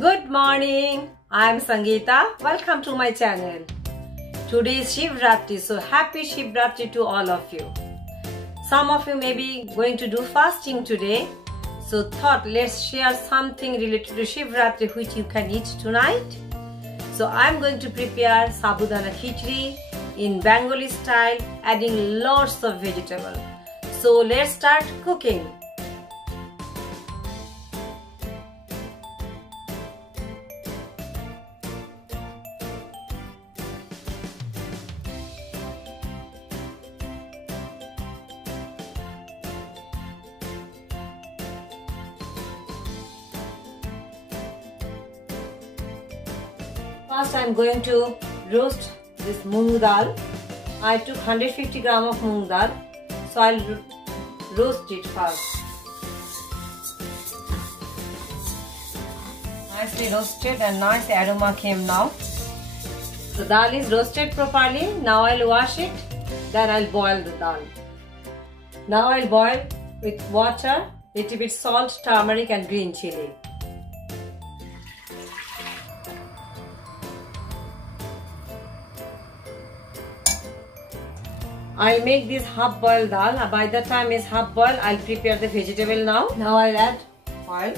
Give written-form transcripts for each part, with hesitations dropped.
Good morning, I am Sangita. Welcome to my channel. Today is Shivratri, so happy Shivratri to all of you. Some of you may be going to do fasting today, so thought let's share something related to Shivratri which you can eat tonight. So I am going to prepare sabudana khichdi in Bengali style, adding lots of vegetable. So let's start cooking. First I am going to roast this moong dal. I took 150 gram of moong dal, so I will roast it first. Nicely roasted and nice aroma came now. The dal is roasted properly. Now I will wash it, then I will boil the dal. Now I will boil with water, little bit salt, turmeric and green chili. I'll make this half boiled dal. By the time it's half boiled, I'll prepare the vegetable now. Now I'll add oil.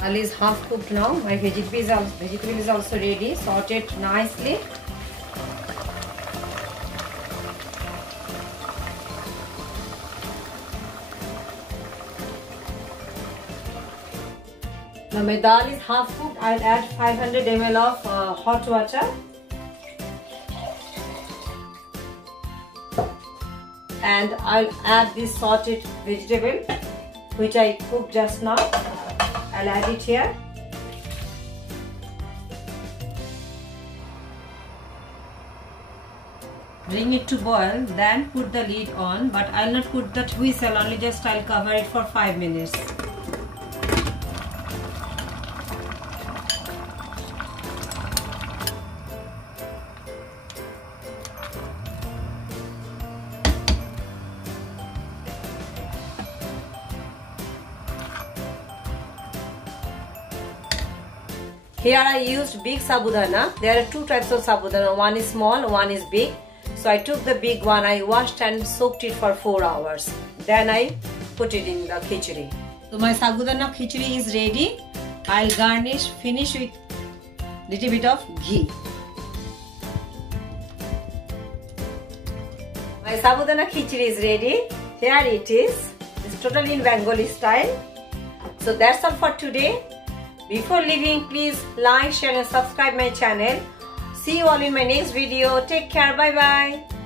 Dal is half cooked now. My vegetable is also ready, sorted nicely. Now my dal is half cooked. I'll add 500 ml of hot water. And I'll add this sorted vegetable which I cooked just now. I'll add it here. Bring it to boil, then put the lid on, but I'll not put that whistle, only just I'll cover it for 5 minutes. Here I used big sabudana. There are two types of sabudana. One is small, one is big. So I took the big one, I washed and soaked it for 4 hours. Then I put it in the khichdi. So my sabudana khichdi is ready. I'll finish with little bit of ghee. My sabudana khichdi is ready. Here it is. It's totally in Bengali style. So that's all for today. Before leaving, please like, share and subscribe my channel. See you all in my next video. Take care. Bye bye.